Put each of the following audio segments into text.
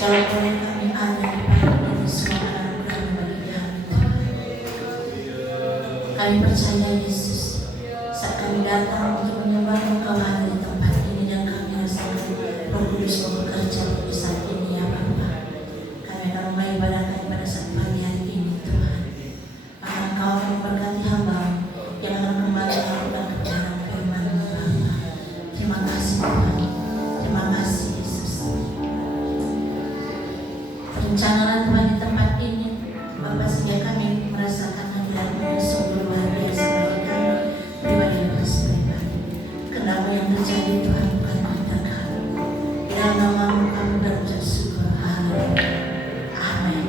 Segala boleh kami ada di pagi ini, semua anugerah bagi kami Tuhan. Kami percaya Yesus, saat kami datang untuk menyembah Engkau ada di tempat ini, dan kami rasakan Roh Kudus bekerja di saat ini ya Bapa. Kami akan mulai ibadah kami pada saat pagi hari ini Tuhan. Maka Engkau akan memberkati hamba yang akan kembali melakukan kebenaran firman-Mu Bapa. Terima kasih Tuhan. Terima kasih Yesus. Perencanaan Tuhan di tempat ini Bapa, sehingga kami merasakan hadirat-Mu yang sungguh luar biasa bagi kami pribadi. Kendala yang terjadi Tuhan bukan kita kami. Di dalam nama-Mu kami berucap syukur. Haleluya. Amin.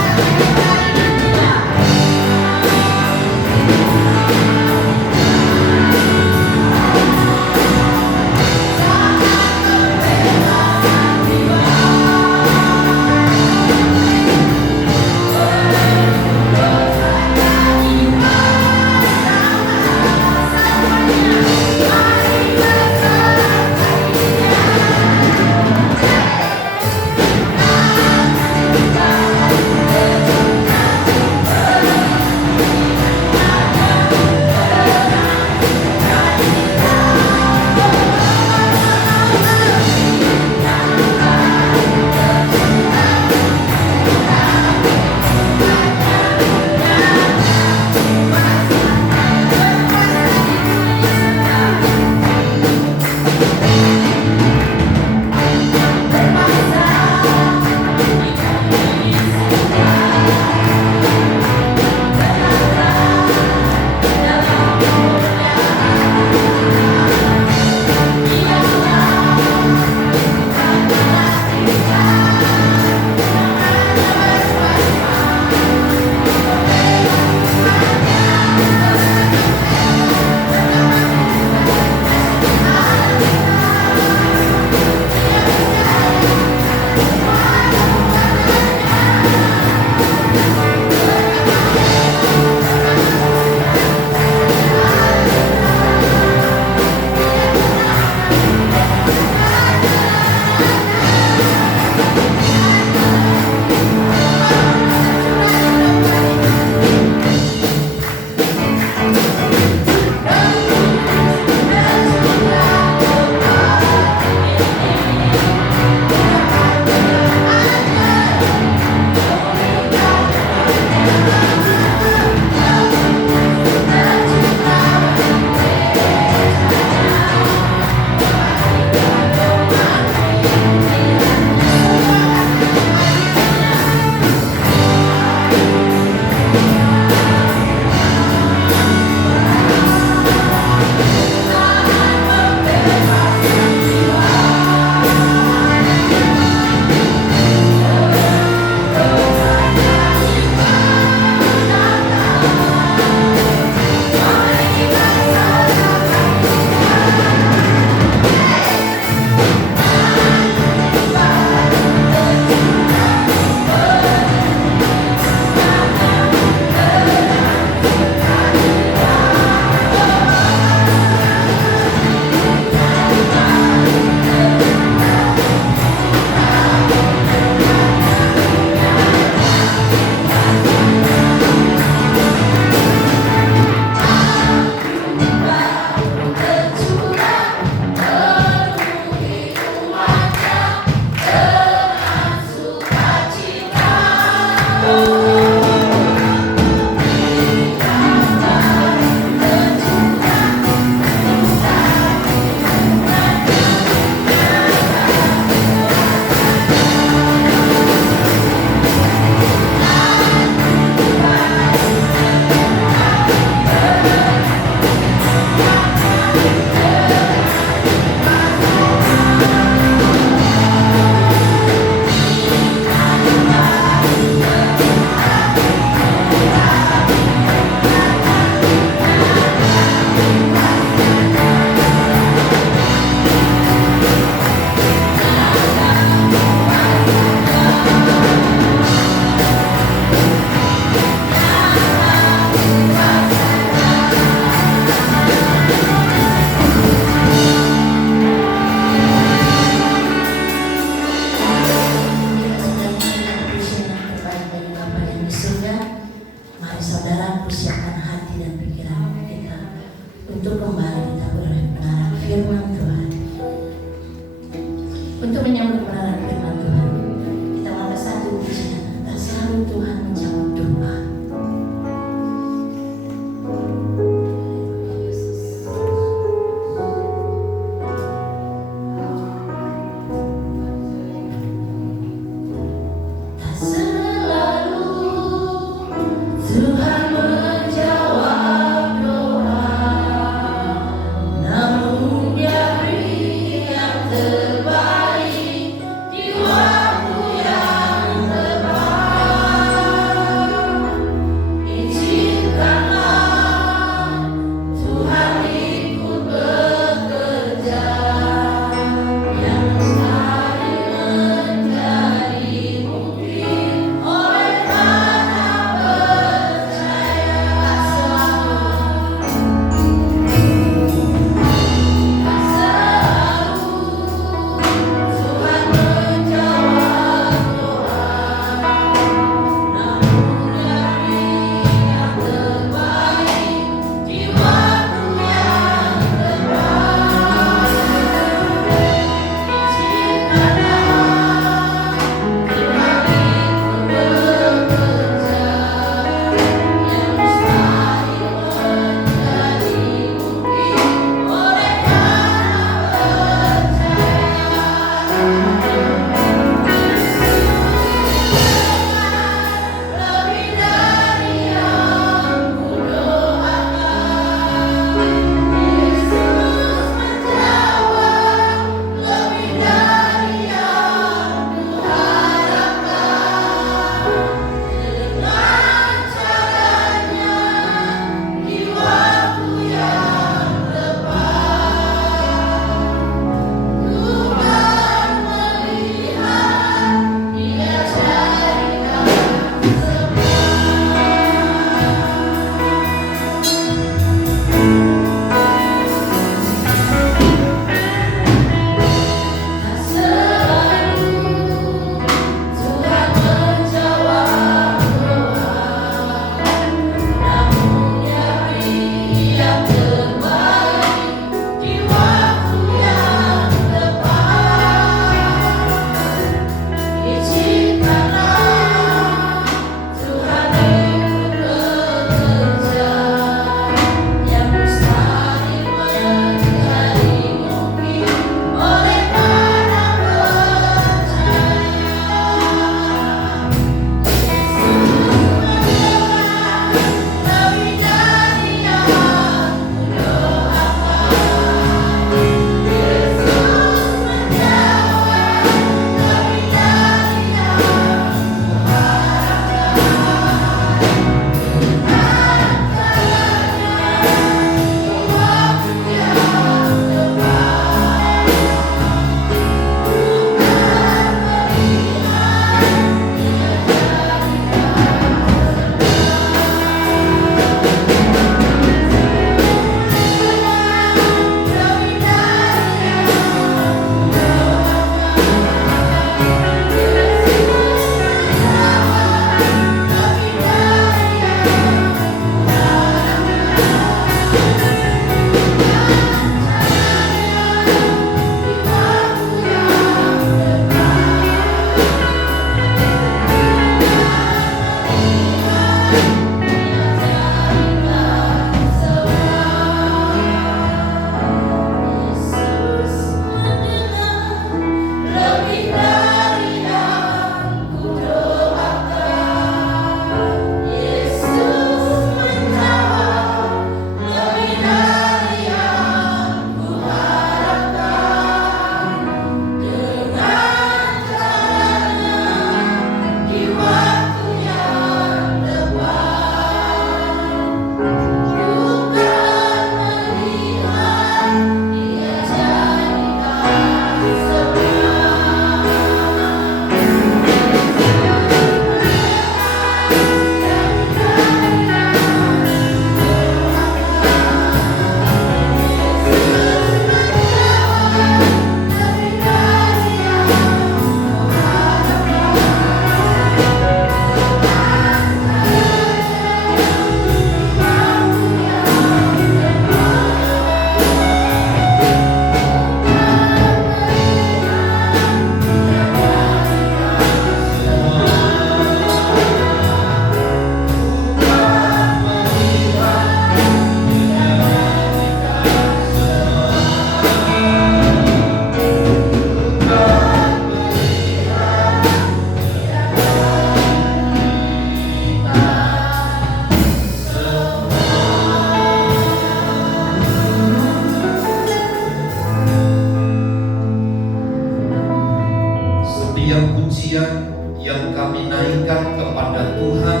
pujian yang kami naikkan kepada Tuhan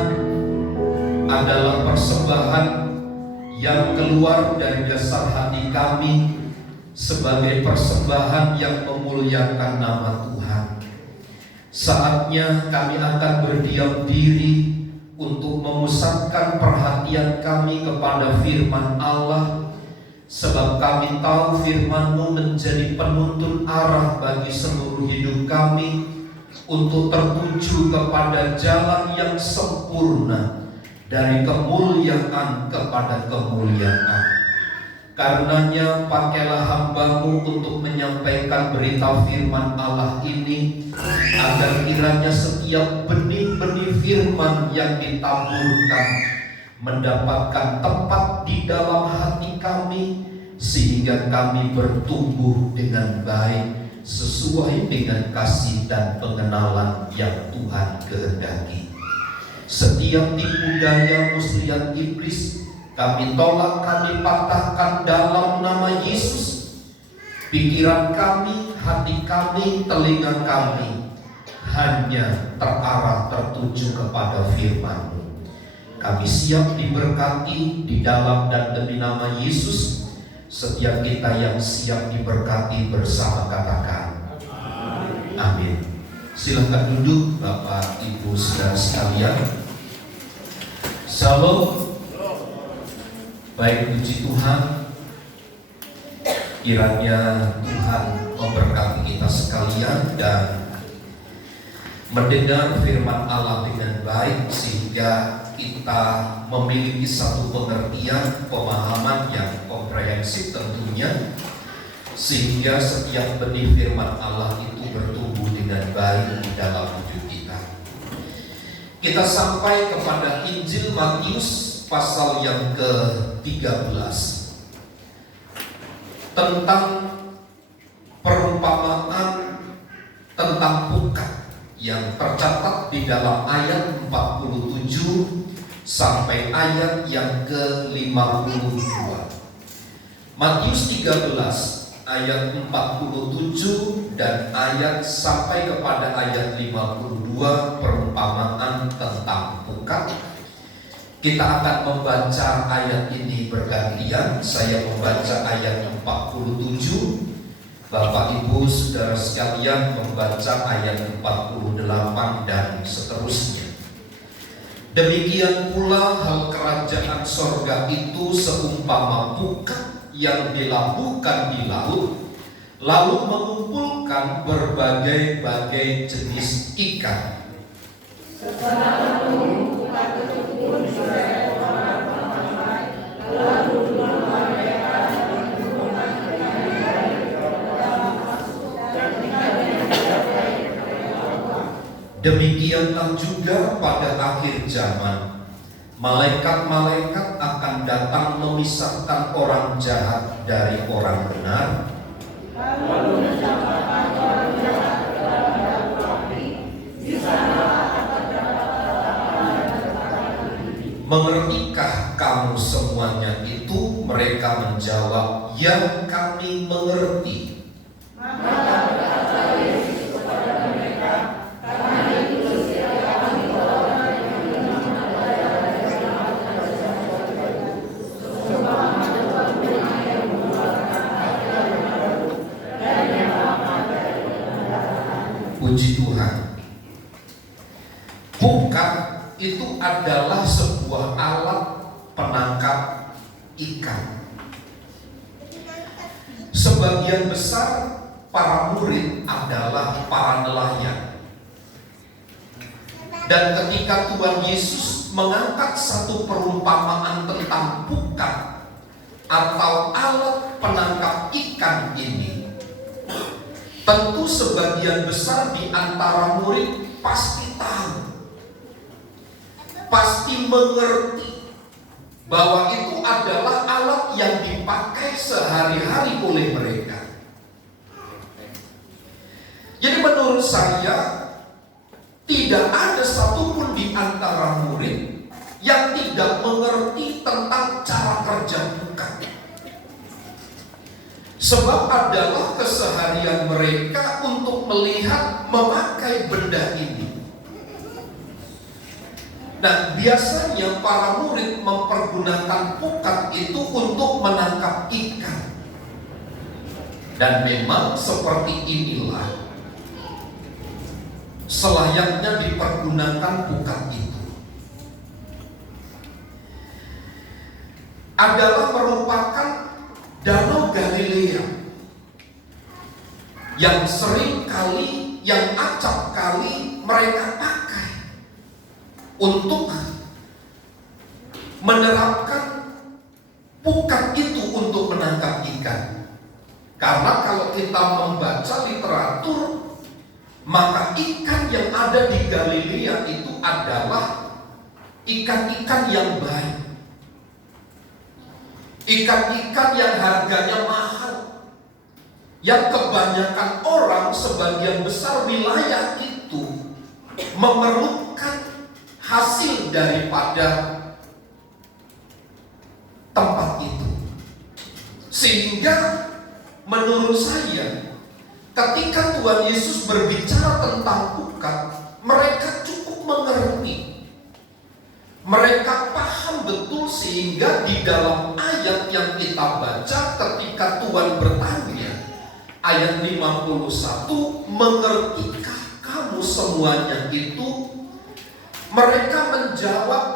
adalah persembahan yang keluar dari dasar hati kami sebagai persembahan yang memuliakan nama Tuhan. Saatnya kami akan berdiam diri untuk memusatkan perhatian kami kepada firman Allah, sebab kami tahu firman-Mu menjadi penuntun arah bagi seluruh hidup kami untuk tertuju kepada jalan yang sempurna dari kemuliaan kepada kemuliaan. Karenanya pakailah hamba-Mu untuk menyampaikan berita firman Allah ini, agar kiranya setiap benih-benih firman yang ditaburkan mendapatkan tempat di dalam hati kami, sehingga kami bertumbuh dengan baik sesuai dengan kasih dan pengenalan yang Tuhan kehendaki. Setiap tipu daya muslihat iblis kami tolak, kami patahkan dalam nama Yesus. Pikiran kami, hati kami, telinga kami hanya terarah tertuju kepada firman-Mu. Kami siap diberkati di dalam dan demi nama Yesus. Setiap kita yang siap diberkati bersama katakan amin. Silahkan duduk Bapak Ibu saudara sekalian. Shalom. Baik, puji Tuhan. Kiranya Tuhan memberkati kita sekalian dan mendengar firman Allah dengan baik, sehingga kita memiliki satu pengertian, pemahaman yang komprehensif tentunya, sehingga setiap benih firman Allah itu bertumbuh dengan baik di dalam hidup kita. Kita sampai kepada Injil Matius pasal yang ke-13 tentang perumpamaan tentang pukat yang tercatat di dalam ayat 47 sampai ayat yang ke-52. Matius 13 ayat 47 dan ayat sampai kepada ayat 52, perumpamaan tentang pukat. Kita akan membaca ayat ini bergantian. Saya membaca ayat 47, Bapak Ibu saudara sekalian membaca ayat 48 dan seterusnya. Demikian pula hal kerajaan sorga itu seumpama pukat yang dilabuhkan di laut, lalu mengumpulkan berbagai-bagai jenis ikan. Demikianlah juga pada akhir zaman, malaikat-malaikat akan datang memisahkan orang jahat dari orang benar, lalu mencampakkan orang jahat ke dalam batu api. Di sana akan dapat. Mengertikah kamu semuanya itu? Mereka menjawab, ya, kami mengerti. Maka berkata Yesus kepada mereka, karena itu setiap kali orang yang menerima pelajaran seumpama buah bunga yang mengeluarkan air yang baru dan yang lama dari pendaratan. Puji Tuhan. Pukat itu adalah sebuah alat penangkap ikan. Sebagian besar para murid adalah para nelayan. Dan ketika Tuhan Yesus mengangkat satu perumpamaan tentang pukat atau alat penangkap ikan ini, tentu sebagian besar di antara murid pasti tahu, pasti mengerti bahwa itu adalah alat yang dipakai sehari-hari oleh mereka. Jadi menurut saya tidak ada satupun di antara murid yang tidak mengerti tentang cara kerja pukat. Sebab adalah keseharian mereka untuk melihat memakai benda ini. Nah, biasanya para murid mempergunakan pukat itu untuk menangkap ikan. Dan memang seperti inilah selayaknya dipergunakan pukat itu. Adalah merupakan Danau Galilea yang sering kali, yang acap kali mereka pakai untuk menerapkan pukat itu untuk menangkap ikan. Karena kalau kita membaca literatur, maka ikan yang ada di Galilea itu adalah ikan-ikan yang baik, ikan-ikan yang harganya mahal, yang kebanyakan orang, sebagian besar wilayah itu memerlukan hasil daripada tempat itu. Sehingga menurut saya, ketika Tuhan Yesus berbicara tentang pukat, mereka cukup mengerti. Mereka paham betul, sehingga di dalam ayat yang kita baca ketika Tuhan bertanya, ayat 51, mengertikah kamu semuanya itu? Mereka menjawab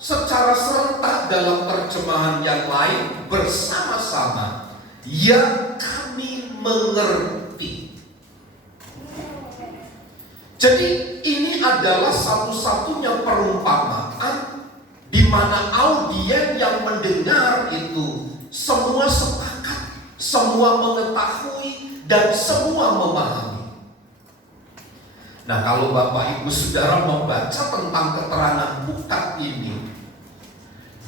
secara serentak dalam terjemahan yang lain bersama-sama, ya kami mengerti. Jadi ini adalah satu-satunya perumpamaan di mana audien yang mendengar itu semua sepakat, semua mengetahui, dan semua memahami. Nah, kalau Bapak Ibu Saudara membaca tentang keterangan pukat ini,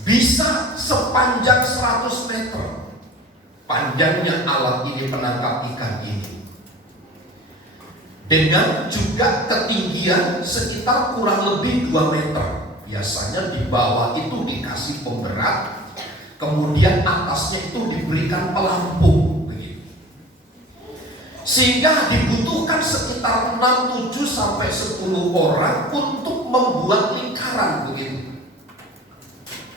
bisa sepanjang 100 meter panjangnya alat ini penangkap ikan ini, dengan juga ketinggian sekitar kurang lebih 2 meter. Biasanya di bawah itu dikasih pemberat, kemudian atasnya itu diberikan pelampung begitu. Sehingga dibutuhkan sekitar 6, 7 sampai 10 orang untuk membuat lingkaran begitu.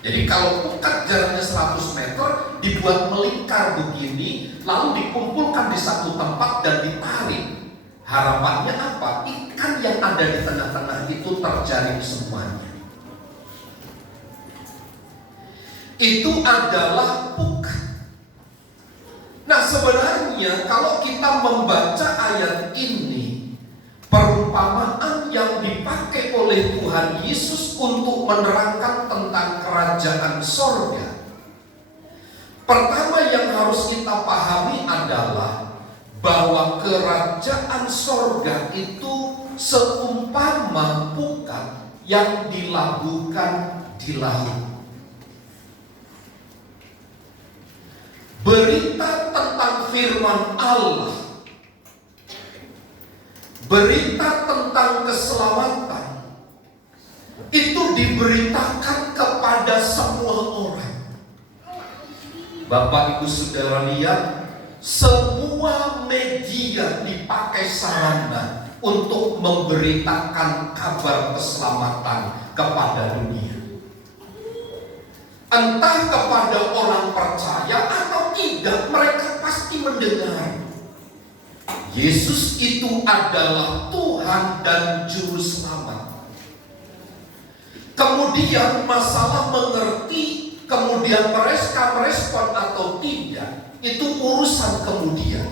Jadi kalau pukat jaraknya 100 meter dibuat melingkar begini, lalu dikumpulkan di satu tempat dan ditarik. Harapannya apa? Ikan yang ada di tengah-tengah itu terjaring semuanya. Itu adalah pukat. Nah, sebenarnya kalau kita membaca ayat ini, perumpamaan yang dipakai oleh Tuhan Yesus untuk menerangkan tentang kerajaan sorga, pertama yang harus kita pahami adalah bahwa kerajaan sorga itu seumpama pukat yang dilabuhkan di laut. Berita tentang firman Allah, berita tentang keselamatan itu diberitakan kepada semua orang. Bapak Ibu Saudara lihat, semua media dipakai sarana untuk memberitakan kabar keselamatan kepada dunia. Entah kepada orang percaya atau tidak, mereka pasti mendengar Yesus itu adalah Tuhan dan Juru Selamat. Kemudian masalah mengerti, kemudian merespon atau tidak, itu urusan kemudian.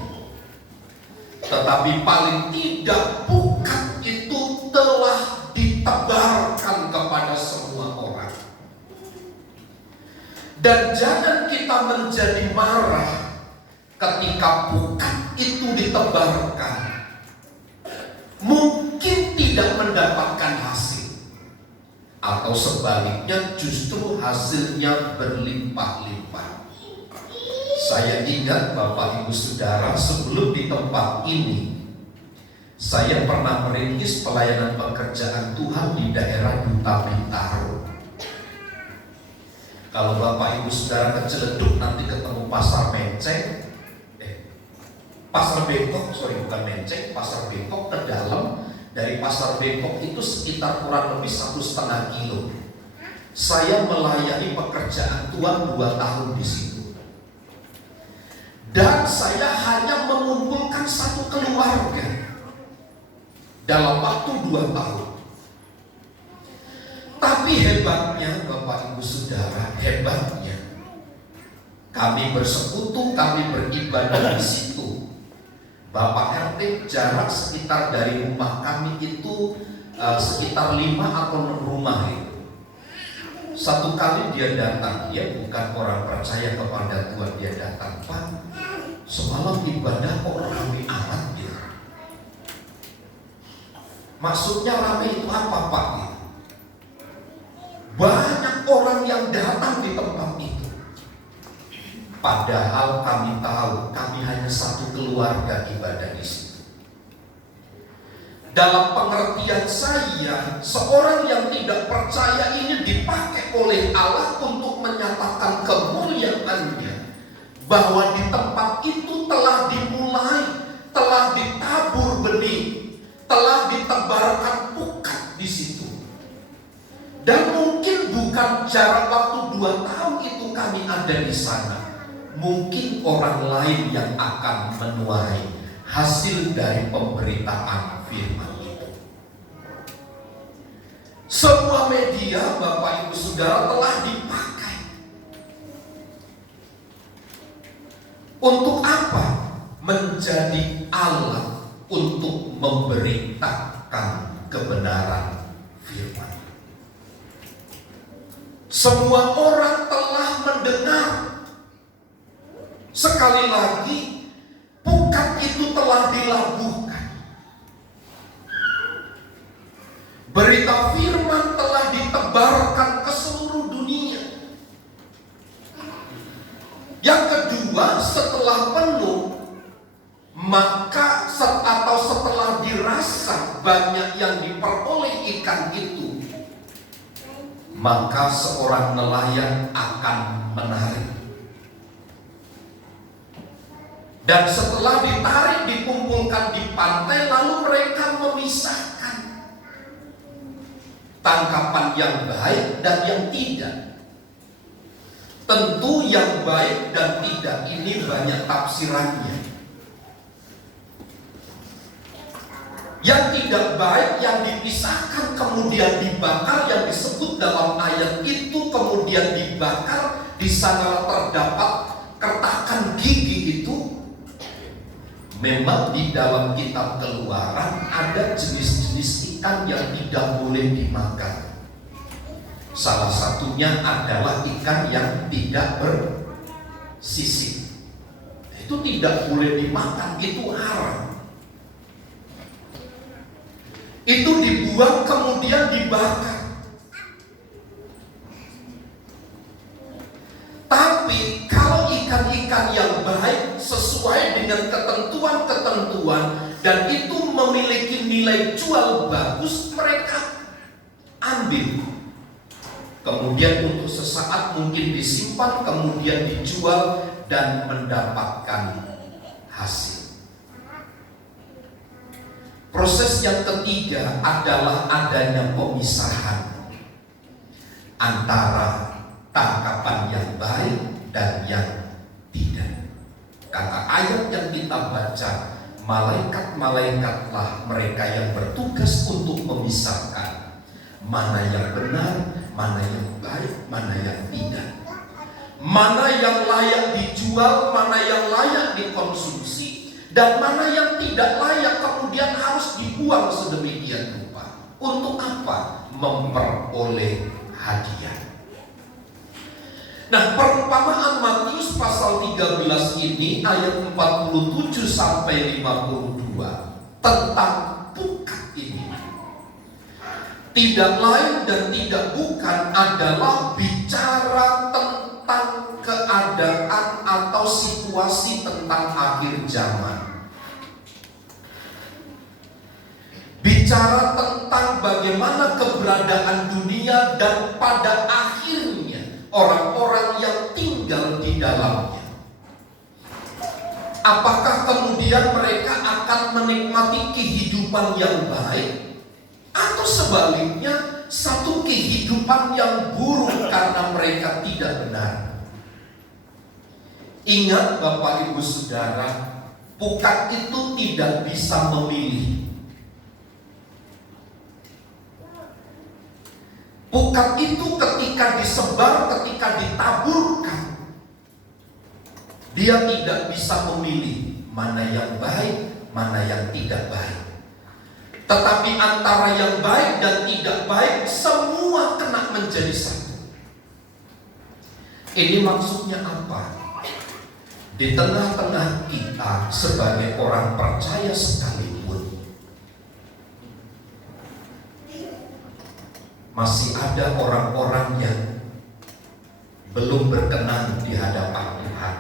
Tetapi paling tidak pukat itu telah ditebarkan kepada semua orang. Dan jangan kita menjadi marah ketika pukat itu ditebarkan, mungkin tidak mendapatkan hasil, atau sebaliknya justru hasilnya berlimpah-limpah. Saya ingat Bapak Ibu Saudara, sebelum di tempat ini saya pernah merintis pelayanan pekerjaan Tuhan di daerah Duta Bintaro. Kalau Bapak Ibu Saudara ke Ciledug nanti ketemu Pasar Menceng, Pasar Bengkok, bukan Menceng, Pasar Bengkok ke dalam. Dari Pasar Bengkok itu sekitar kurang lebih 1,5 kilo. Saya melayani pekerjaan Tuhan 2 tahun di situ. Dan saya hanya mengumpulkan satu keluarga dalam waktu 2 tahun. Tapi hebatnya Bapak Ibu Saudara, hebatnya kami bersekutu, kami beribadah di situ. Bapak RT jarak sekitar dari rumah kami itu sekitar 5 atau 6 rumah itu. Satu kali dia datang, dia bukan orang percaya kepada Tuhan, dia datang, Pak, semalam ibadah kok ramai amat gitu. Maksudnya ramai itu apa Pak? Gitu. Banyak orang yang datang di tempat itu. Padahal kami tahu kami hanya satu keluarga ibadah di situ. Dalam pengertian saya, seorang yang tidak percaya ini dipakai oleh Allah untuk menyatakan kemuliaan-Nya, bahwa di tempat itu telah dimulai, telah ditabur benih, telah ditebarkan pukat di situ. Dan mungkin bukan jarak waktu 2 tahun itu kami ada di sana. Mungkin orang lain yang akan menuai hasil dari pemberitaan firman itu. Semua media Bapak Ibu Saudara telah dipakai. Untuk apa? Menjadi alat untuk memberitakan kebenaran firman. Semua orang telah mendengar. Sekali lagi, pukat itu telah dilabuhkan. Berita firman telah ditebarkan ke seluruh dunia. Yang kedua, setelah penuh, maka setelah dirasa banyak yang diperoleh ikan itu, maka seorang nelayan akan menarik. Dan setelah ditarik, dikumpulkan di pantai, lalu mereka memisahkan tangkapan yang baik dan yang tidak. Tentu yang baik dan tidak ini banyak tafsirannya. Yang tidak baik yang dipisahkan kemudian dibakar, yang disebut dalam ayat itu kemudian dibakar, di sana terdapat kertakan gigi itu. Memang di dalam kitab Keluaran ada jenis-jenis ikan yang tidak boleh dimakan. Salah satunya adalah ikan yang tidak bersisik. Itu tidak boleh dimakan, itu haram. Itu dibuang kemudian dibakar. Tapi kalau ikan-ikan yang baik sesuai dengan ketentuan-ketentuan dan itu memiliki nilai jual bagus, mereka ambil. Kemudian untuk sesaat mungkin disimpan, kemudian dijual dan mendapatkan hasil. Proses yang ketiga adalah adanya pemisahan antara tangkapan yang baik dan yang tidak. Kata ayat yang kita baca, malaikat-malaikatlah mereka yang bertugas untuk memisahkan mana yang benar, mana yang baik, mana yang tidak, mana yang layak dijual, mana yang layak dikonsumsi, dan mana yang tidak layak kemudian harus dibuang sedemikian rupa. Untuk apa? Memperoleh hadiah. Nah, perumpamaan Matius pasal 13 ini ayat 47 sampai 52 tentang pukat ini tidak lain dan tidak bukan adalah bicara tentang keadaan atau situasi tentang akhir zaman. Bicara tentang bagaimana keberadaan dunia dan pada akhirnya orang-orang yang tinggal di dalamnya. Apakah kemudian kemudian mereka akan menikmati kehidupan yang baik, atau sebaliknya satu kehidupan yang buruk karena mereka tidak benar. Ingat Bapak Ibu Saudara, pukat itu tidak bisa memilih. Pukat itu ketika disebar, ketika ditaburkan, dia tidak bisa memilih mana yang baik, mana yang tidak baik. Tetapi antara yang baik dan tidak baik, semua kena menjadi satu. Ini maksudnya apa? Di tengah-tengah kita sebagai orang percaya sekalipun, masih ada orang-orang yang belum berkenan di hadapan Tuhan.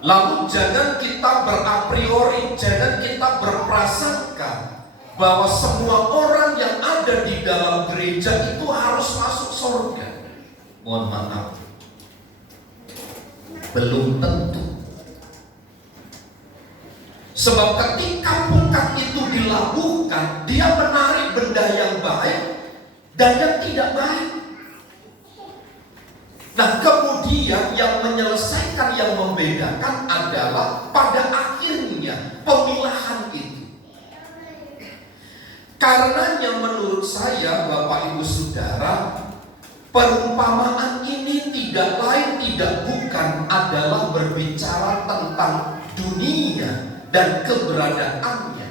Lalu jangan kita berapriori, jangan kita berprasangka bahwa semua orang yang ada di dalam gereja itu harus masuk surga. Mohon maaf, belum tentu. Sebab ketika pukat itu dilabuhkan, dia menarik benda yang baik dan yang tidak baik. Nah, kemudian yang menyelesaikan, yang membedakan adalah pada akhirnya pemilahan itu. Karenanya menurut saya Bapak Ibu Saudara, perumpamaan ini tidak lain tidak bukan adalah berbicara tentang dunia dan keberadaannya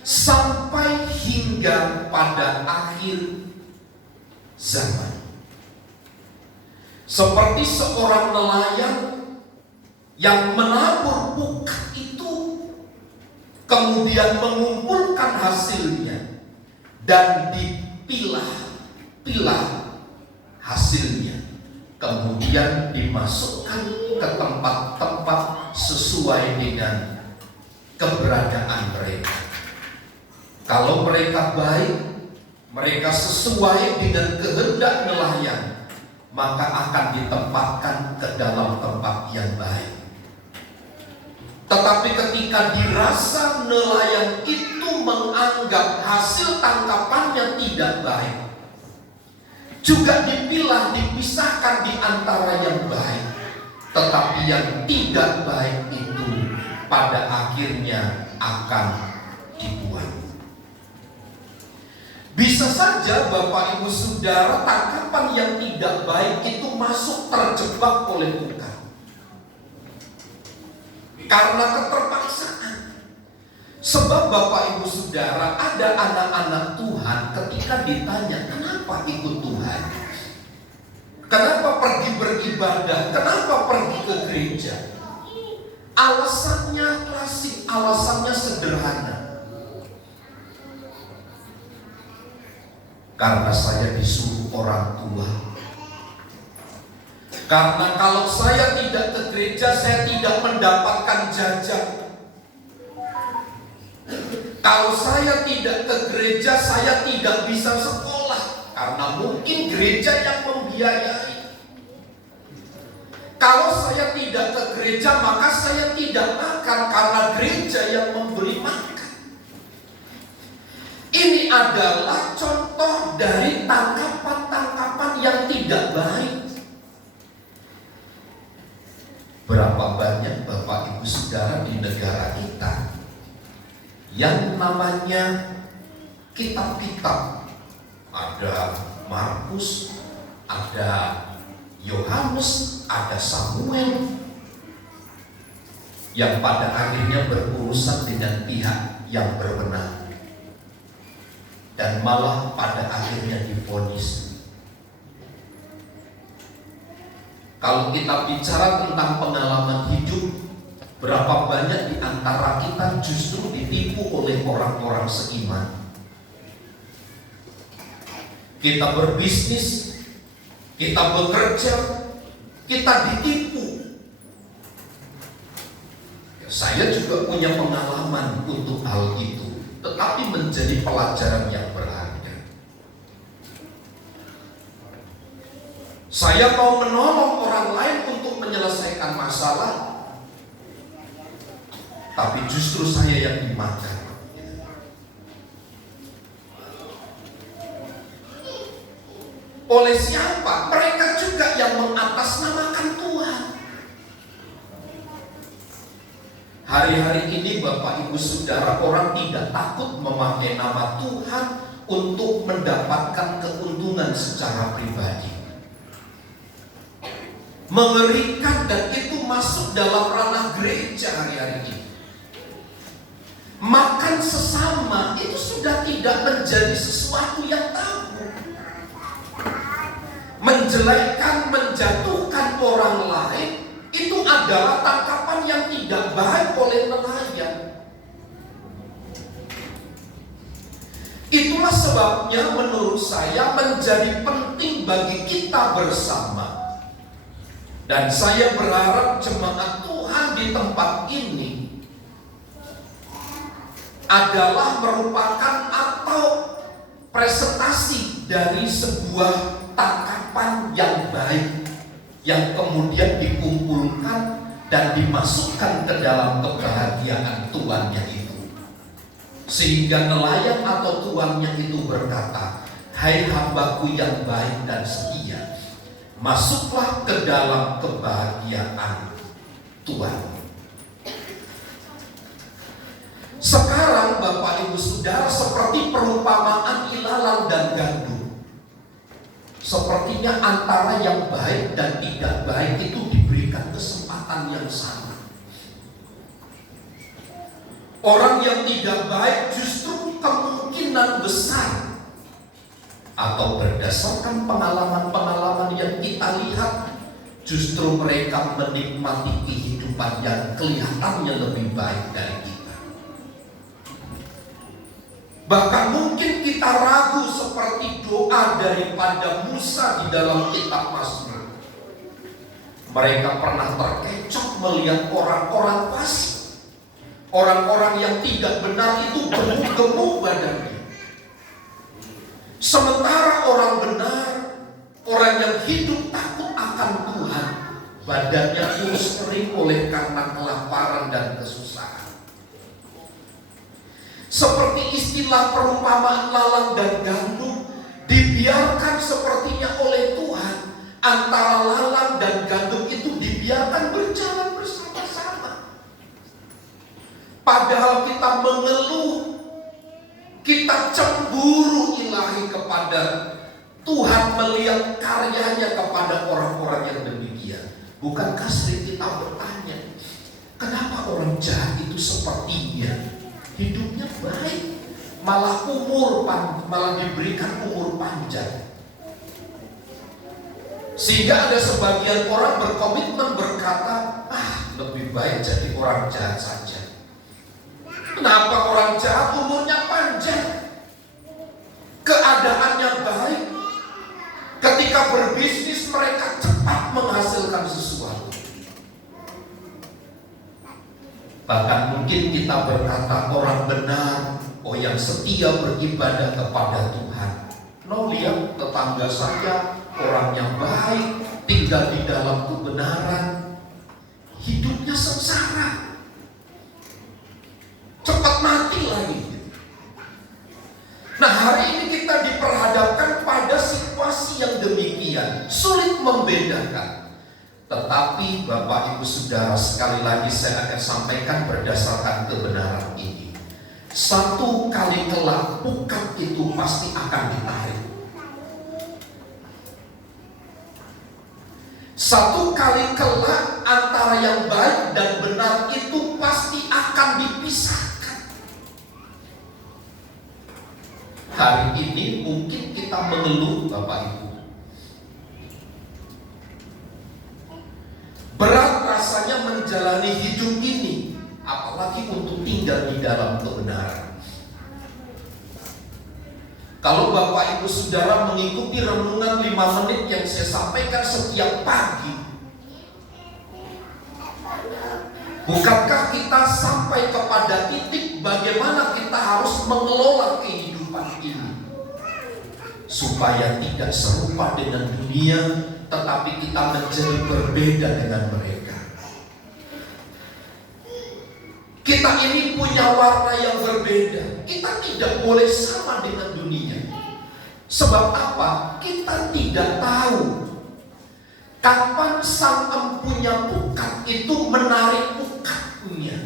sampai hingga pada akhir zaman. Seperti seorang nelayan yang menabur pukat itu, kemudian mengumpulkan hasilnya dan dipilah hasilnya, kemudian dimasukkan ke tempat-tempat sesuai dengan keberadaan mereka. Kalau mereka baik, mereka sesuai dengan kehendak nelayan, maka akan ditempatkan ke dalam tempat yang baik. Tetapi ketika dirasa nelayan itu menganggap hasil tangkapannya tidak baik, juga dipilah, dipisahkan di antara yang baik, tetapi yang tidak baik itu pada akhirnya akan dibuang. Bisa saja Bapak Ibu Saudara, tangkapan yang tidak baik itu masuk terjebak oleh pukat karena keterpaksaan. Sebab Bapak Ibu Saudara, ada anak-anak Tuhan ketika ditanya kenapa ikut Tuhan, kenapa pergi beribadah, kenapa pergi ke gereja, alasannya klasik, alasannya sederhana. Karena saya disuruh orang tua. Karena kalau saya tidak ke gereja, saya tidak mendapatkan jajan. Kalau saya tidak ke gereja, saya tidak bisa sekolah, karena mungkin gereja yang membiayai. Kalau saya tidak ke gereja, maka saya tidak makan, karena gereja yang memberi makan. Ini adalah contoh dari tangkapan-tangkapan yang tidak baik. Berapa banyak Bapak Ibu Saudara di negara kita yang namanya kitab-kitab, ada Markus, ada Yohanes, ada Samuel, yang pada akhirnya berurusan dengan pihak yang berwenang dan malah pada akhirnya divonis. Kalau kita bicara tentang pengalaman hidup, berapa banyak di antara kita justru ditipu oleh orang-orang seiman. Kita berbisnis, kita bekerja, kita ditipu. Saya juga punya pengalaman untuk hal itu, tetapi menjadi pelajaran yang berharga. Saya mau menolong orang lain untuk menyelesaikan masalah, tapi justru saya yang dimakan. Oleh siapa? Mereka juga yang mengatasnamakan Tuhan. Hari-hari ini Bapak Ibu Saudara, orang tidak takut memakai nama Tuhan untuk mendapatkan keuntungan secara pribadi. Mengerikan, dan itu masuk dalam ranah gereja hari-hari ini. Makan sesama itu sudah tidak menjadi sesuatu yang tabu. Menjelekkan, menjatuhkan orang lain itu adalah tangkapan yang tidak baik oleh nelayan. Itulah sebabnya menurut saya menjadi penting bagi kita bersama. Dan saya berharap jemaat Tuhan di tempat ini adalah merupakan atau presentasi dari sebuah tangkapan yang baik, yang kemudian dikumpulkan dan dimasukkan ke dalam kebahagiaan tuannya itu. Sehingga nelayan atau tuannya itu berkata, "Hai hambaku yang baik dan setia, masuklah ke dalam kebahagiaan Tuhan." Sekarang Bapak Ibu Saudara, seperti perumpamaan ilalang dan gandum, sepertinya antara yang baik dan tidak baik itu diberikan kesempatan yang sama. Orang yang tidak baik justru kemungkinan besar, atau berdasarkan pengalaman-pengalaman yang kita lihat, justru mereka menikmati kehidupan yang kelihatannya lebih baik dari kita. Bahkan mungkin kita ragu seperti doa daripada Musa di dalam kitab Mazmur. Mereka pernah terkecoh melihat orang-orang fasik, orang-orang yang tidak benar itu gemuk-gemuk badannya. Sementara orang benar, orang yang hidup takut akan Tuhan, badannya kurus kering oleh karena kelaparan dan kesusahan. Seperti istilah perumpamaan lalang dan gandum, dibiarkan sepertinya oleh Tuhan. Antara lalang dan gandum itu dibiarkan berjalan bersama-sama. Padahal kita mengeluh, kita cemburu ilahi kepada Tuhan melihat karyanya kepada orang-orang yang demikian. Bukankah sering kita bertanya, kenapa orang jahat itu sepertinya hidupnya baik, malah diberikan umur panjang. Sehingga ada sebagian orang berkomitmen berkata, lebih baik jadi orang jahat saja. Kenapa orang jahat umurnya panjang? Keadaannya baik. Ketika berbisnis mereka cepat menghasilkan sesuatu. Bahkan mungkin kita berkata orang benar, yang setia beribadah kepada Tuhan. Lihat tetangga saya orangnya baik, tinggal di dalam kebenaran, hidupnya sengsara, cepat mati lagi. Nah, hari ini kita diperhadapkan pada situasi yang demikian, sulit membedakan. Tetapi Bapak Ibu Saudara, sekali lagi saya akan sampaikan berdasarkan kebenaran ini. Satu kali kelak pukat itu pasti akan ditarik. Satu kali kelak antara yang baik dan benar itu pasti akan dipisahkan. Hari ini mungkin kita mengeluh Bapak Ibu, berat rasanya menjalani hidup ini, apalagi untuk tinggal di dalam kebenaran. Kalau Bapak Ibu Saudara mengikuti renungan 5 menit yang saya sampaikan setiap pagi, bukankah kita sampai kepada titik bagaimana kita harus mengelola kehidupan ini supaya tidak serupa dengan dunia, tetapi kita menjadi berbeda dengan mereka. Kita ini punya warna yang berbeda. Kita tidak boleh sama dengan dunia. Sebab apa? Kita tidak tahu kapan sang empunya pukat itu menarik pukatnya.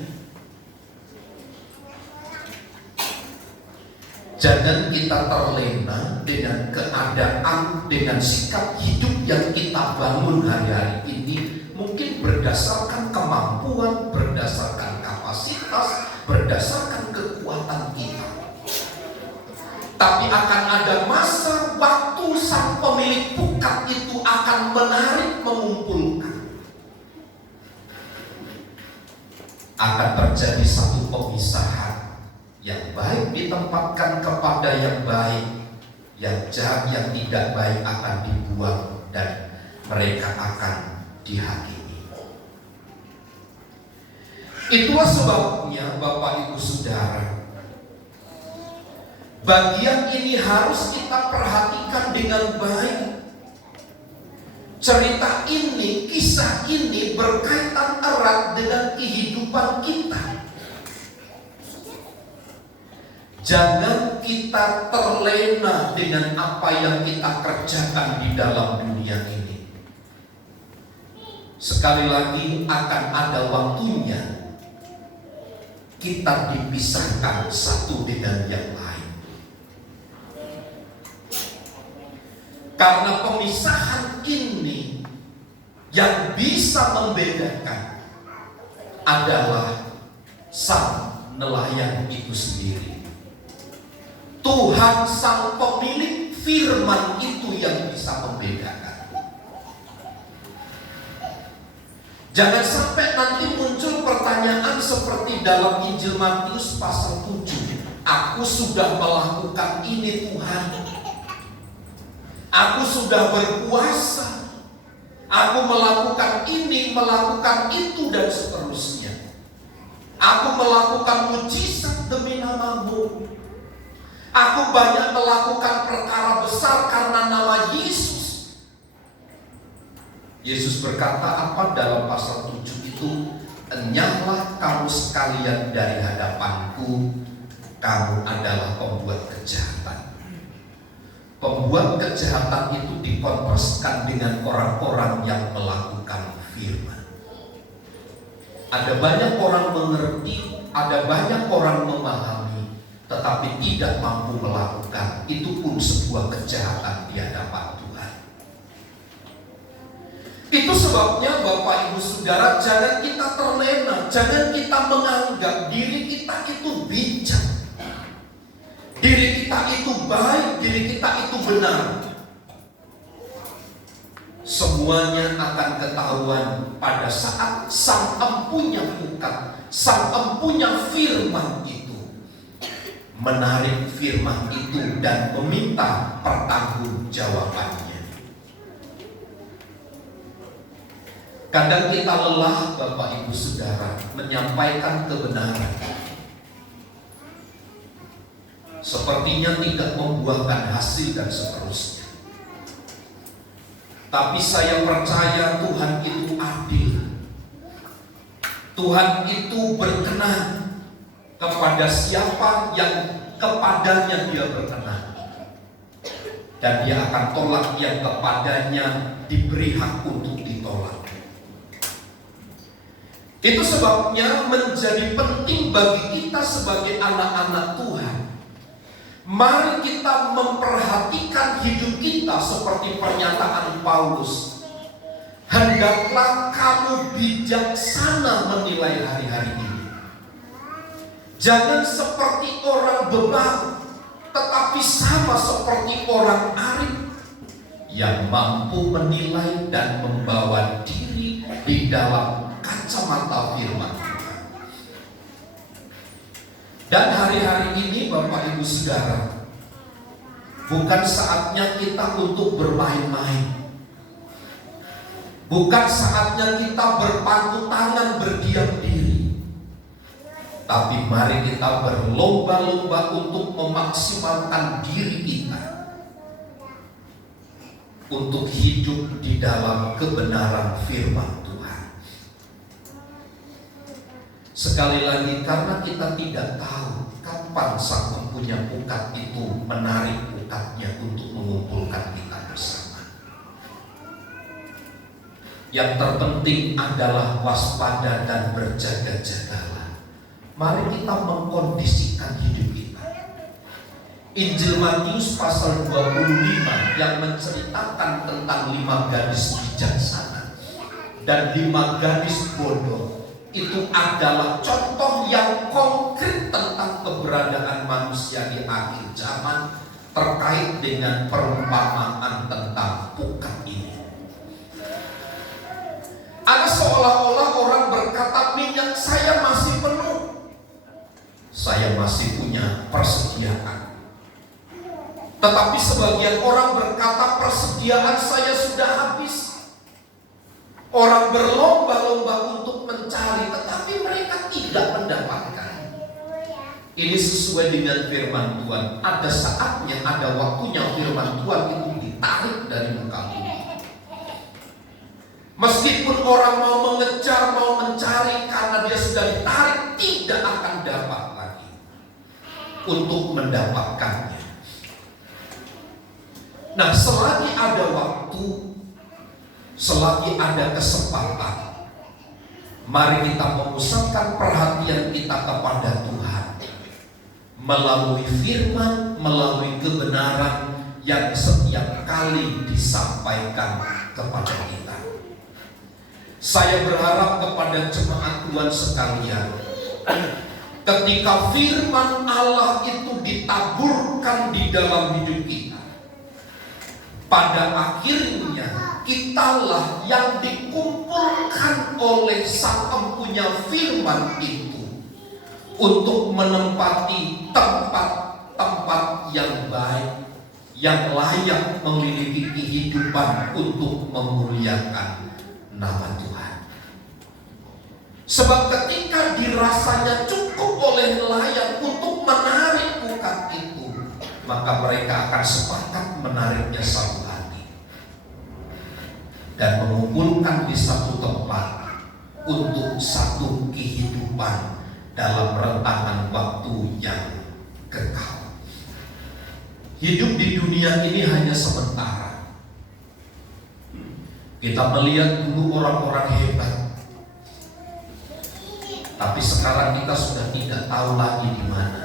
Jangan kita terlena dengan keadaan, dengan sikap hidup yang kita bangun hari-hari ini. Mungkin berdasarkan kemampuan, berdasarkan kapasitas, berdasarkan kekuatan kita. Tapi akan ada masa waktu sang pemilik pukat itu akan menarik, mengumpulkan. Akan terjadi satu pemisahan. Yang baik ditempatkan kepada yang baik, yang jahat, yang tidak baik akan dibuang dan mereka akan dihakimi. Itulah sebabnya Bapak Ibu Saudara, bagian ini harus kita perhatikan dengan baik. Cerita ini, kisah ini berkaitan erat dengan kehidupan kita. Jangan kita terlena dengan apa yang kita kerjakan di dalam dunia ini. Sekali lagi akan ada waktunya kita dipisahkan satu dengan yang lain. Karena pemisahan ini yang bisa membedakan adalah sang nelayan itu sendiri. Tuhan sang pemilik firman itu yang bisa membedakan. Jangan sampai nanti muncul pertanyaan seperti dalam Injil Matius pasal 7. Aku sudah melakukan ini Tuhan. Aku sudah berpuasa. Aku melakukan ini, melakukan itu dan seterusnya. Aku melakukan mujizat demi nama-Mu. Aku banyak melakukan perkara besar karena nama Yesus. Yesus berkata apa dalam pasal 7 itu? Enyahlah kamu sekalian dari hadapanku, kamu adalah pembuat kejahatan. Pembuat kejahatan itu dikontraskan dengan orang-orang yang melakukan firman. Ada banyak orang mengerti, ada banyak orang memahami, tetapi tidak mampu melakukan. Itu pun sebuah kejahatan di hadapan Tuhan. Itu sebabnya Bapak Ibu Saudara, jangan kita terlena, jangan kita menganggap diri kita itu bijak, diri kita itu baik, diri kita itu benar. Semuanya akan ketahuan pada saat sang empunya pukat, sang empunya firman itu menarik firman itu dan meminta pertanggungjawabannya. Kadang kita lelah Bapak Ibu Saudara menyampaikan kebenaran, sepertinya tidak membuahkan hasil dan seterusnya. Tapi saya percaya Tuhan itu adil. Tuhan itu berkenan kepada siapa yang kepadanya dia berkenan, dan dia akan tolak yang kepadanya diberi hak untuk ditolak. Itu sebabnya menjadi penting bagi kita sebagai anak-anak Tuhan. Mari kita memperhatikan hidup kita seperti pernyataan Paulus. Hendaklah kamu bijaksana menilai hari-hari ini. Jangan seperti orang bebal, tetapi sama seperti orang arif yang mampu menilai dan membawa diri di dalam kacamata firman Tuhan. Dan hari-hari ini Bapak Ibu Saudara, bukan saatnya kita untuk bermain-main. Bukan saatnya kita berpangku tangan berdiam diri. Tapi mari kita berlomba-lomba untuk memaksimalkan diri kita untuk hidup di dalam kebenaran firman Tuhan. Sekali lagi, karena kita tidak tahu kapan sang mempunyai pukat itu menarik pukatnya untuk mengumpulkan kita bersama. Yang terpenting adalah waspada dan berjaga-jagalah. Mari kita mengkondisikan hidup kita. Injil Matius pasal 25 yang menceritakan tentang 5 gadis bijaksana dan 5 gadis bodoh itu adalah contoh yang konkret tentang keberadaan manusia di akhir zaman terkait dengan perumpamaan tentang pukat ini. Ada seolah-olah orang berkata, minyak saya masih penuh, saya masih punya persediaan. Tetapi sebagian orang berkata, persediaan saya sudah habis. Orang berlomba-lomba untuk mencari, tetapi mereka tidak mendapatkan. Ini sesuai dengan firman Tuhan. Ada saatnya, ada waktunya firman Tuhan itu ditarik dari muka bumi. Meskipun orang mau mengejar, mau mencari, karena dia sudah ditarik, tidak akan dapat lagi untuk mendapatkannya. Nah, selagi ada waktu, selagi ada kesempatan, mari kita memusatkan perhatian kita kepada Tuhan melalui firman, melalui kebenaran yang setiap kali disampaikan kepada kita. Saya berharap kepada jemaat Tuhan sekalian, ketika firman Allah itu ditaburkan di dalam hidup kita, pada akhirnya kitalah yang dikumpulkan oleh sang empunya firman itu untuk menempati tempat-tempat yang baik, yang layak memiliki kehidupan untuk memuliakan nama Tuhan. Sebab ketika dirasanya cukup oleh nelayan untuk menarik pukat itu, maka mereka akan sepakat menariknya satu hati dan mengumpulkan di satu tempat untuk satu kehidupan dalam rentangan waktu yang kekal. Hidup di dunia ini hanya sementara. Kita melihat dulu orang-orang hebat, tapi sekarang kita sudah tidak tahu lagi di mana.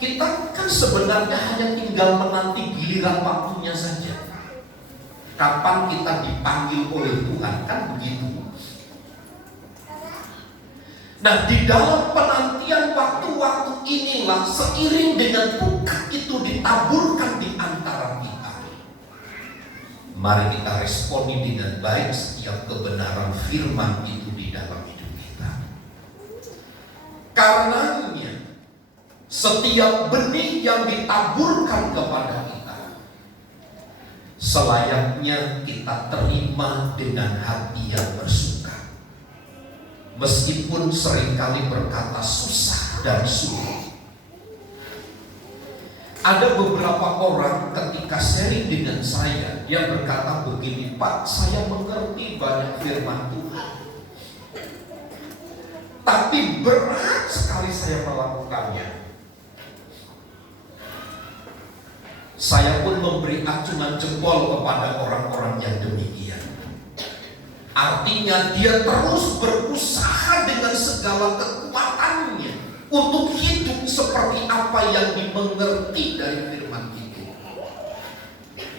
Kita kan sebenarnya hanya tinggal menanti giliran waktunya saja. Kapan kita dipanggil oleh Tuhan, kan begitu. Nah, di dalam penantian waktu-waktu inilah, seiring dengan pukat itu ditaburkan di antara kita, mari kita responi dengan baik setiap kebenaran firman itu di dalam hidup kita. Karenanya, setiap benih yang ditaburkan kepada kita, selayaknya kita terima dengan hati yang bersuka. Meskipun seringkali berkata susah dan sulit. Ada beberapa orang ketika sharing dengan saya, dia berkata begini, Pak, saya mengerti banyak firman Tuhan, tapi berat sekali saya melakukannya. Saya pun memberi acungan jempol kepada orang-orang yang demikian. Artinya dia terus berusaha dengan segala kekuatannya untuk hidup seperti apa yang dimengerti dari firman itu.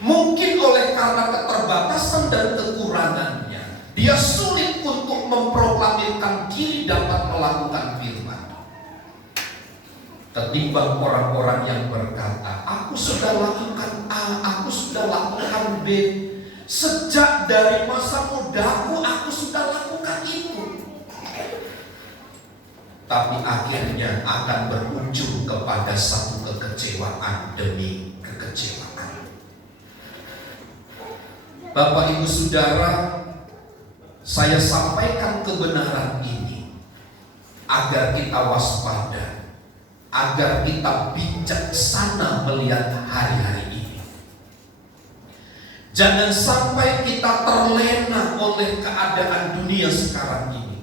Mungkin oleh karena keterbatasan dan kekurangannya, dia sulit untuk memproklamirkan diri dapat melakukan firman. Ketimbang orang-orang yang berkata, aku sudah lakukan A, aku sudah lakukan B, sejak dari masa mudaku aku sudah lakukan itu. Tapi akhirnya akan berujung kepada satu kekecewaan demi kekecewaan. Bapak Ibu Saudara, saya sampaikan kebenaran ini agar kita waspada, agar kita bijaksana melihat hari-hari ini. Jangan sampai kita terlena oleh keadaan dunia sekarang ini.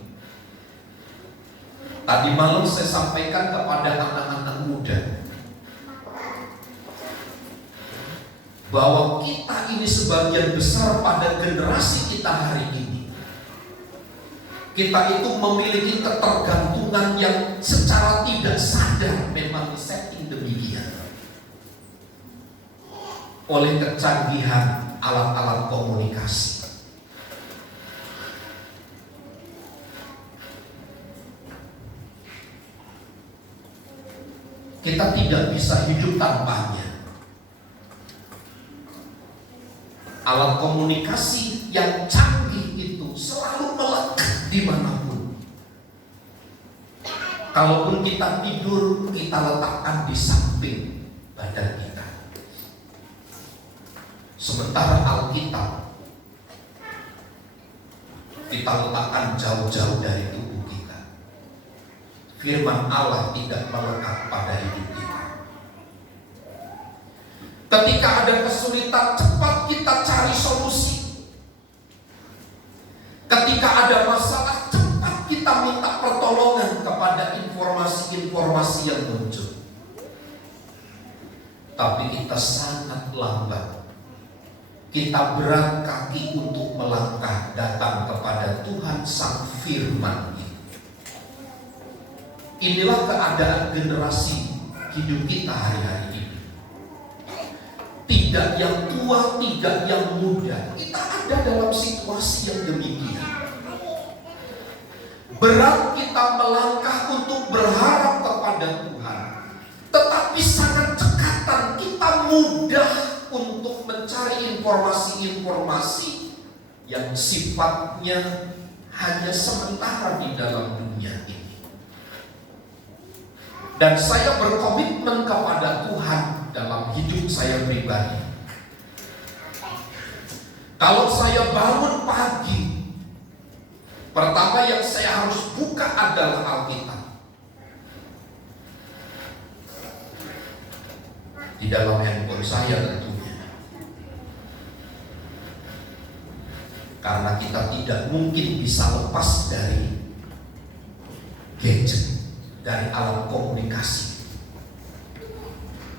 Tadi malam saya sampaikan kepada anak-anak muda bahwa kita ini sebagian besar pada generasi kita hari ini, kita itu memiliki ketergantungan yang secara tidak sadar memang disetting demikian oleh kecanggihan alat-alat komunikasi. Kita tidak bisa hidup tanpanya. Alat komunikasi yang canggih itu selalu melekat dimanapun. Kalaupun kita tidur, kita letakkan di samping badan kita. Sementara Alkitab kita letakkan jauh-jauh dari tubuh. Firman Allah tidak melekat pada hidup kita. Ketika ada kesulitan, cepat kita cari solusi. Ketika ada masalah, cepat kita minta pertolongan kepada informasi-informasi yang muncul. Tapi kita sangat lambat. Kita berat kaki untuk melangkah datang kepada Tuhan Sang Firman. Inilah keadaan generasi hidup kita hari-hari ini. Tidak yang tua, tidak yang muda. Kita ada dalam situasi yang demikian. Berat kita melangkah untuk berharap kepada Tuhan, tetapi sangat cekatan kita mudah untuk mencari informasi-informasi yang sifatnya hanya sementara di dalam dunia ini. Dan saya berkomitmen kepada Tuhan dalam hidup saya pribadi. Kalau saya bangun pagi, pertama yang saya harus buka adalah Alkitab. Di dalam handphone saya tentunya. Karena kita tidak mungkin bisa lepas dari gadget, dari alat komunikasi.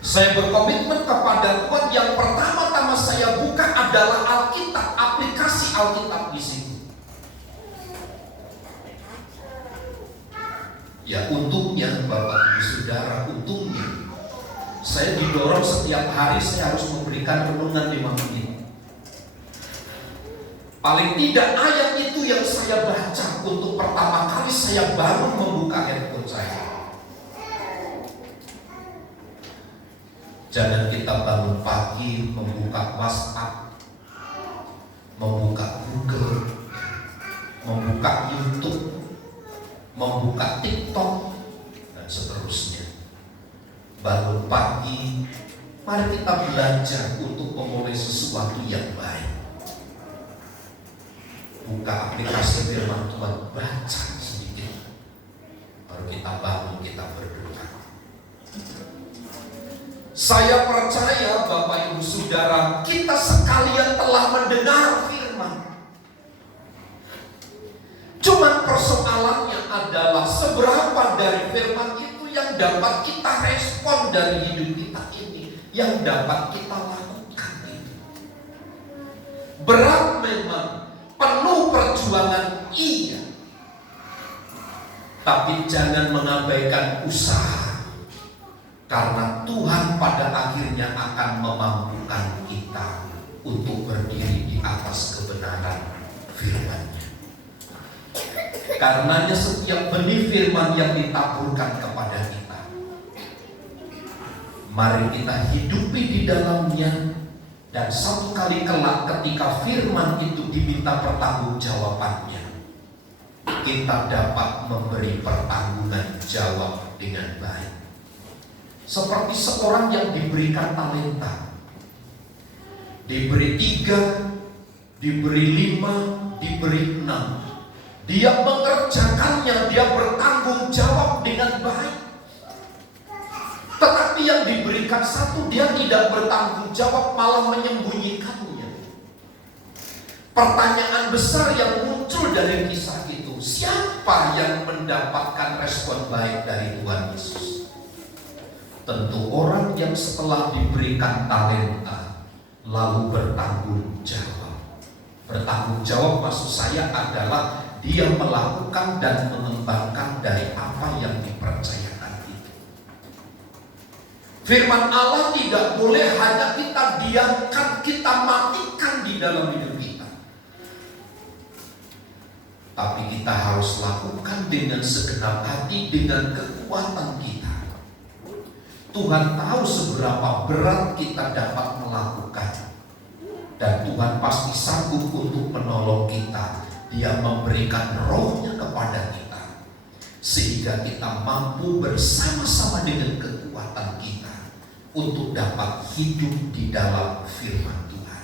Saya berkomitmen kepada Tuhan, yang pertama-tama saya buka adalah Alkitab, aplikasi Alkitab di situ. Ya untungnya Bapak Ibu Saudara, untungnya saya didorong setiap hari saya harus memberikan renungan 5 menit. Paling tidak ayat itu yang saya baca untuk pertama kali saya baru membuka handphone saya. Jangan kita bangun pagi membuka WhatsApp, membuka Google, membuka YouTube, membuka TikTok, dan seterusnya. Bangun pagi, mari kita belajar untuk memulai sesuatu yang baik. Buka aplikasi firman Tuhan, baca sedikit, baru kita bangun, kita berdoa. Saya percaya Bapak Ibu Saudara, kita sekalian telah mendengar firman. Cuman persoalannya adalah seberapa dari firman itu yang dapat kita respon dari hidup kita ini, yang dapat kita lakukan itu. Berat memang, penuh perjuangan iya, tapi jangan mengabaikan usaha, karena Tuhan pada akhirnya akan memampukan kita untuk berdiri di atas kebenaran firman-Nya. Karenanya setiap benih firman yang ditaburkan kepada kita, mari kita hidupi di dalamnya. Dan satu kali kelak ketika firman itu diminta pertanggungjawabannya, kita dapat memberi pertanggungan jawab dengan baik. Seperti seorang yang diberikan talenta, diberi 3, diberi 5, diberi 6. Dia mengerjakannya, dia bertanggung jawab dengan baik. Tetapi yang diberikan 1, dia tidak bertanggung jawab, malah menyembunyikannya. Pertanyaan besar yang muncul dari kisah itu, siapa yang mendapatkan respon baik dari Tuhan Yesus? Tentu orang yang setelah diberikan talenta lalu bertanggung jawab. Bertanggung jawab maksud saya adalah dia melakukan dan mengembangkan dari apa yang dipercayakan itu. Firman Allah tidak boleh hanya kita diamkan, kita matikan di dalam hidup kita. Tapi kita harus lakukan dengan segenap hati, dengan kekuatan kita. Tuhan tahu seberapa berat kita dapat melakukan. Dan Tuhan pasti sanggup untuk menolong kita. Dia memberikan rohnya kepada kita. Sehingga kita mampu bersama-sama dengan kekuatan kita untuk dapat hidup di dalam firman Tuhan.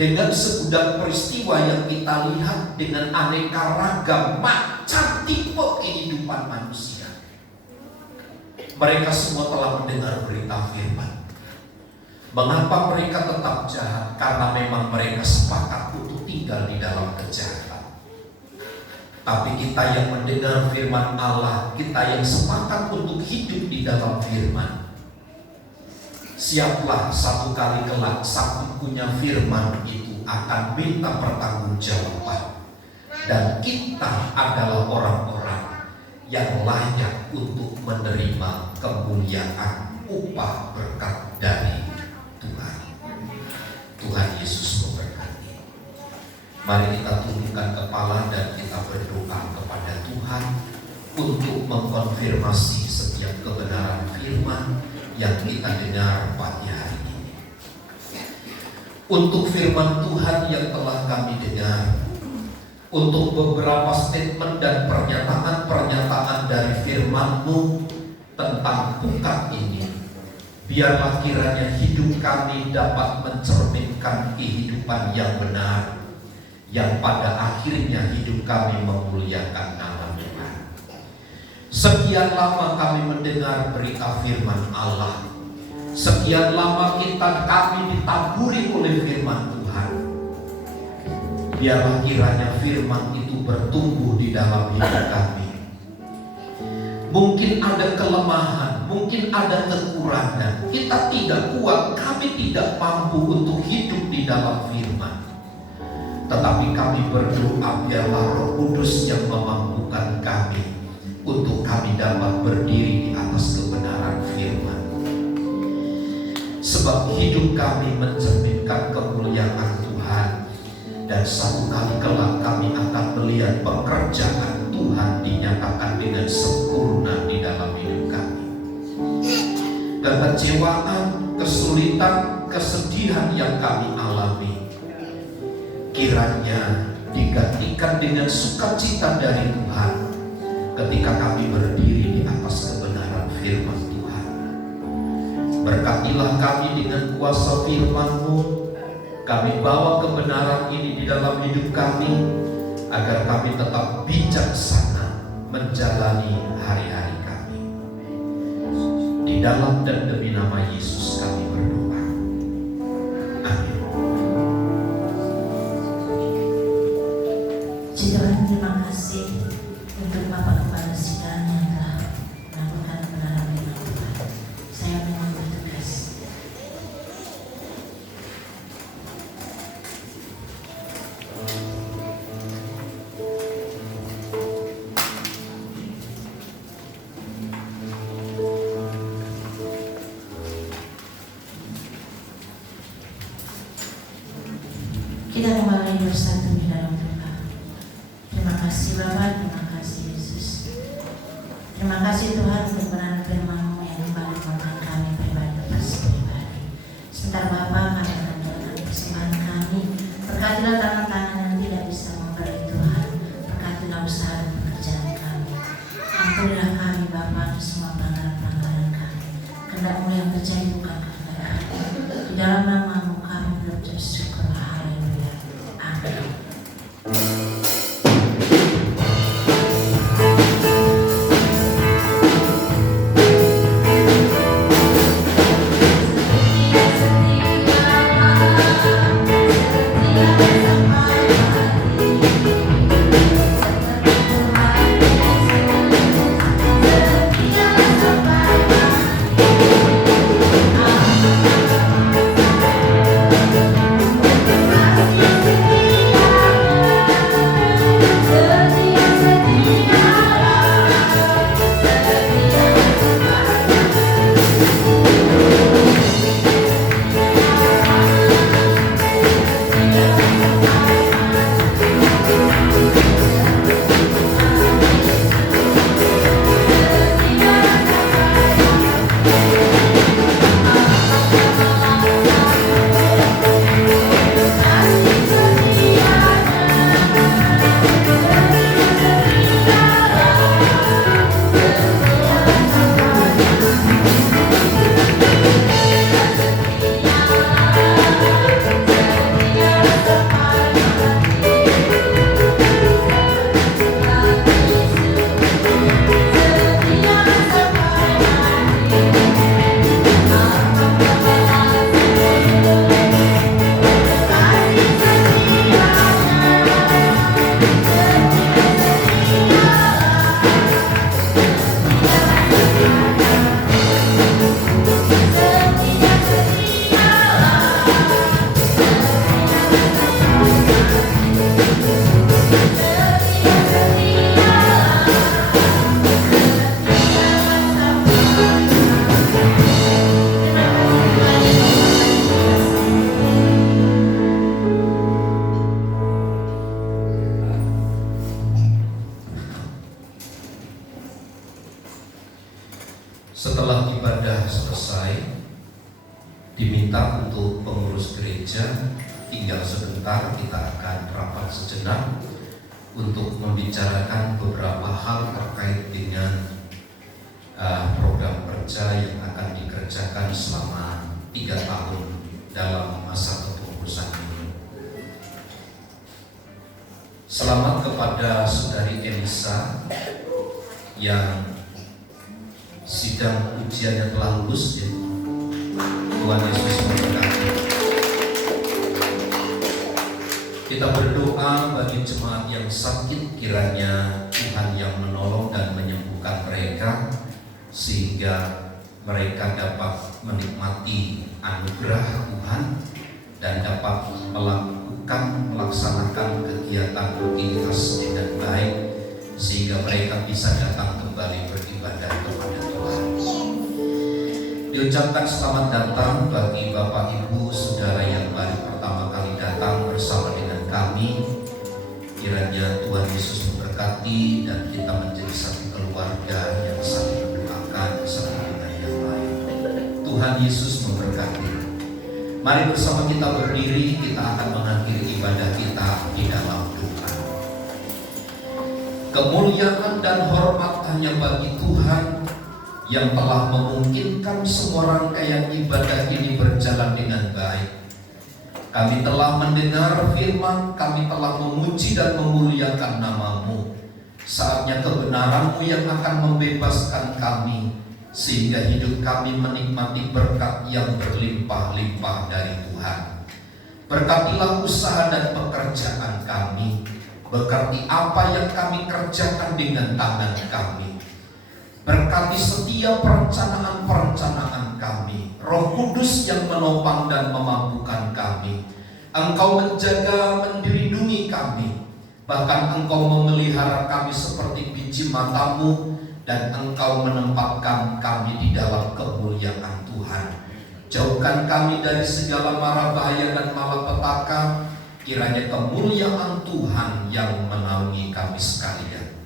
Dengan segudang peristiwa yang kita lihat dengan aneka ragam macam tipe kehidupan manusia. Mereka semua telah mendengar berita firman. Mengapa mereka tetap jahat? Karena memang mereka sepakat untuk tinggal di dalam kejahatan. Tapi kita yang mendengar firman Allah, kita yang sepakat untuk hidup di dalam firman, siaplah satu kali kelak sang punya firman itu akan minta pertanggungjawaban. Dan kita adalah orang-orang yang layak untuk menerima kemuliaan upah berkat dari Tuhan. Tuhan Yesus memberkati. Mari kita tundukkan kepala dan kita berdoa kepada Tuhan untuk mengkonfirmasi setiap kebenaran firman yang kita dengar pagi hari ini. Untuk firman Tuhan yang telah kami dengar, untuk beberapa statement dan pernyataan-pernyataan dari firman-Mu tentang bukan ini, biarlah kiranya hidup kami dapat mencerminkan kehidupan yang benar, yang pada akhirnya hidup kami memuliakan nama Tuhan. Sekian lama kami mendengar berita firman Allah, sekian lama kami ditaburi oleh firman Tuhan. Biarlah kiranya firman itu bertumbuh di dalam hidup kami. Mungkin ada kelemahan, mungkin ada kekurangan, kita tidak kuat, kami tidak mampu untuk hidup di dalam firman. Tetapi kami berdoa biarlah Roh Kudus yang memampukan kami untuk kami dapat berdiri di atas kebenaran firman. Sebab hidup kami mencerminkan kemuliaan Tuhan. Dan satu kali kelak kami akan melihat pekerjaan Tuhan dinyatakan dengan sempurna di dalam hidup kami. Kekecewaan, kesulitan, kesedihan yang kami alami, kiranya digantikan dengan sukacita dari Tuhan ketika kami berdiri di atas kebenaran firman Tuhan. Berkatilah kami dengan kuasa firman-Mu. Kami bawa kebenaran ini di dalam hidup kami, agar kami tetap bijaksana menjalani hari-hari kami. Di dalam dan demi nama Yesus kami berdoa. Amin. Tuhan, terima kasih untuk Bapak Kepala Sidang yang telah melakukan kebenaran firman Tuhan. Saya mohon bertugas. Kita kembali bersatu di dalam doa. Terima kasih Bapa, terima kasih Yesus. Terima kasih Tuhan untuk kebenaran firman-Mu yang kembali menguatkan kami pribadi pribadi. Sebentar Bapa, kami akan menjalankan persembahan kami. Berkatilah tangan-tangan yang tidak bisa memberi Tuhan. Berkatilah usaha dan pekerjaan kami. Ampunilah kami Bapa di semua pelanggaran-pelanggaran kami. Kehendak-Mu yang terjadi bukan kehendak kami. Di dalam nama-Mu kami berucap syukur. Haleluya. Amin. ibadah selesai, diminta untuk pengurus gereja tinggal sebentar, kita akan rapat sejenak untuk membicarakan beberapa hal terkait dengan program kerja yang akan dikerjakan selama 3 tahun dalam masa kepengurusan ini. Selamat kepada Saudari Elisa yang sidang ujiannya telah lulus, ya. Tuhan Yesus memberkati. Kita berdoa bagi jemaat yang sakit, kiranya Tuhan yang menolong dan menyembuhkan mereka, sehingga mereka dapat menikmati anugerah Tuhan dan dapat melaksanakan kegiatan rutinitas dengan baik, sehingga mereka bisa datang kembali beribadah kepada Tuhan. Diucapkan selamat datang bagi Bapak Ibu Saudara yang baru pertama kali datang bersama dengan kami. Kiranya Tuhan Yesus memberkati dan kita menjadi satu keluarga yang saling mendoakan satu dengan yang lain. Tuhan Yesus memberkati. Mari bersama kita berdiri, kita akan mengakhiri ibadah kita di dalam doa. Kemuliaan dan hormat hanya bagi Tuhan yang telah memungkinkan semua rangkaian ibadah ini berjalan dengan baik. Kami telah mendengar firman, kami telah memuji dan memuliakan nama-Mu. Saatnya kebenaran-Mu yang akan membebaskan kami, sehingga hidup kami menikmati berkat yang berlimpah-limpah dari Tuhan. Berkatilah usaha dan pekerjaan kami, berkati apa yang kami kerjakan dengan tangan kami. Berkati setiap perencanaan-perencanaan kami. Roh Kudus yang menopang dan memampukan kami. Engkau menjaga, melindungi kami. Bahkan Engkau memelihara kami seperti biji mata-Mu, dan Engkau menempatkan kami di dalam kemuliaan Tuhan. Jauhkan kami dari segala mara bahaya dan malapetaka. Kiranya kemuliaan Tuhan yang menaungi kami sekalian.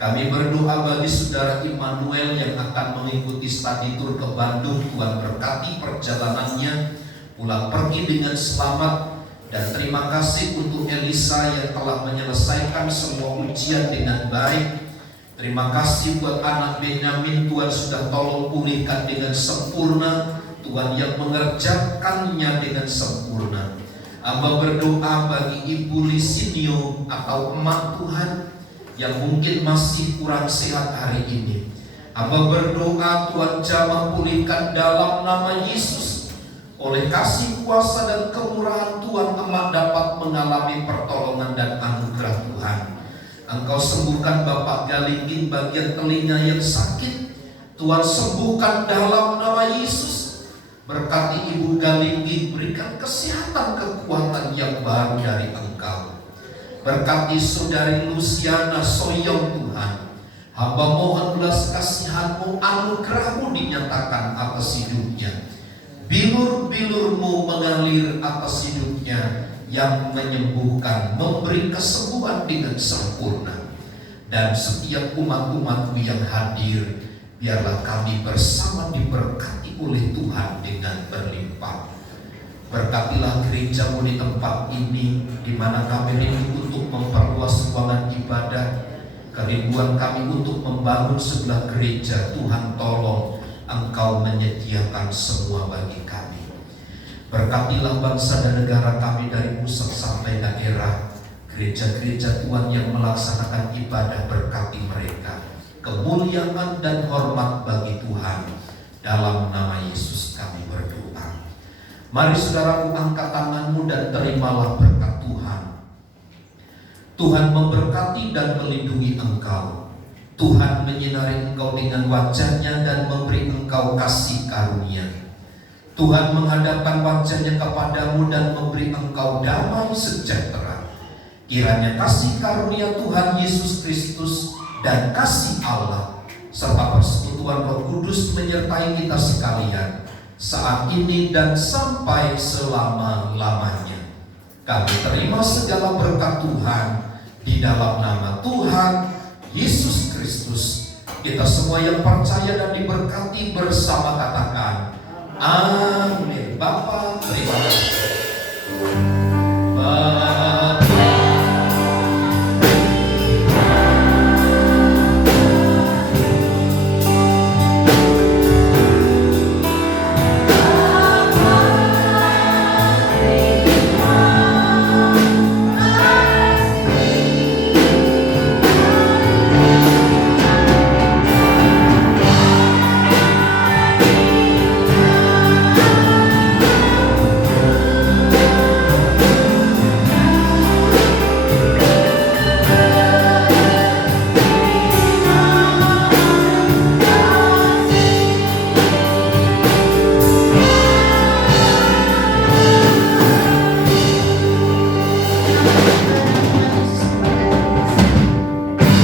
Kami berdoa bagi Saudara Immanuel yang akan mengikuti studi tour ke Bandung. Tuhan berkati perjalanannya, pulang pergi dengan selamat. Dan terima kasih untuk Elisa yang telah menyelesaikan semua ujian dengan baik. Terima kasih buat anak Benyamin, Tuhan sudah tolong pulihkan dengan sempurna. Tuhan yang mengerjakannya dengan sempurna. Hamba berdoa bagi Ibu Lisinio atau emak Tuhan yang mungkin masih kurang sehat hari ini. Hamba berdoa Tuhan jamah pulihkan dalam nama Yesus. Oleh kasih kuasa dan kemurahan Tuhan, emak dapat mengalami pertolongan dan anugerah Tuhan. Engkau sembuhkan Bapak Galingin bagian telinga yang sakit. Tuhan sembuhkan dalam nama Yesus. Berkati Ibu Galingin, berikan kesehatan kekuatan yang baru dari Engkau. Berkati Saudari Luciana Soyong Tuhan. Hamba mohon belas kasihan-Mu, anugerah-Mu dinyatakan atas hidupnya. Bilur-bilur-Mu mengalir atas hidupnya, yang menyembuhkan, memberi kesembuhan dengan sempurna. Dan setiap umat-umat-Mu yang hadir, biarlah kami bersama diberkati oleh Tuhan dengan berlimpah. Berkatilah gereja-Mu di tempat ini, di mana kami rindu untuk memperluas ruangan ibadah. Kerinduan kami untuk membangun sebuah gereja, Tuhan tolong Engkau menyediakan semua bagi kami. Berkatilah bangsa dan negara kami dari pusat sampai daerah. Gereja-gereja Tuhan yang melaksanakan ibadah, berkati mereka. Kemuliaan dan hormat bagi Tuhan. Dalam nama Yesus kami berdoa. Mari saudaraku, angkat tanganmu dan terimalah berkat Tuhan. Tuhan memberkati dan melindungi engkau. Tuhan menyinari engkau dengan wajah-Nya dan memberi engkau kasih karunia. Tuhan menghadapkan wajah-Nya kepadamu dan memberi engkau damai sejahtera. Kiranya kasih karunia Tuhan Yesus Kristus dan kasih Allah serta persekutuan Roh Kudus menyertai kita sekalian saat ini dan sampai selama-lamanya. Kami terima segala berkat Tuhan di dalam nama Tuhan Yesus Kristus. Kita semua yang percaya dan diberkati bersama katakan amin. Bapa, terima kasih.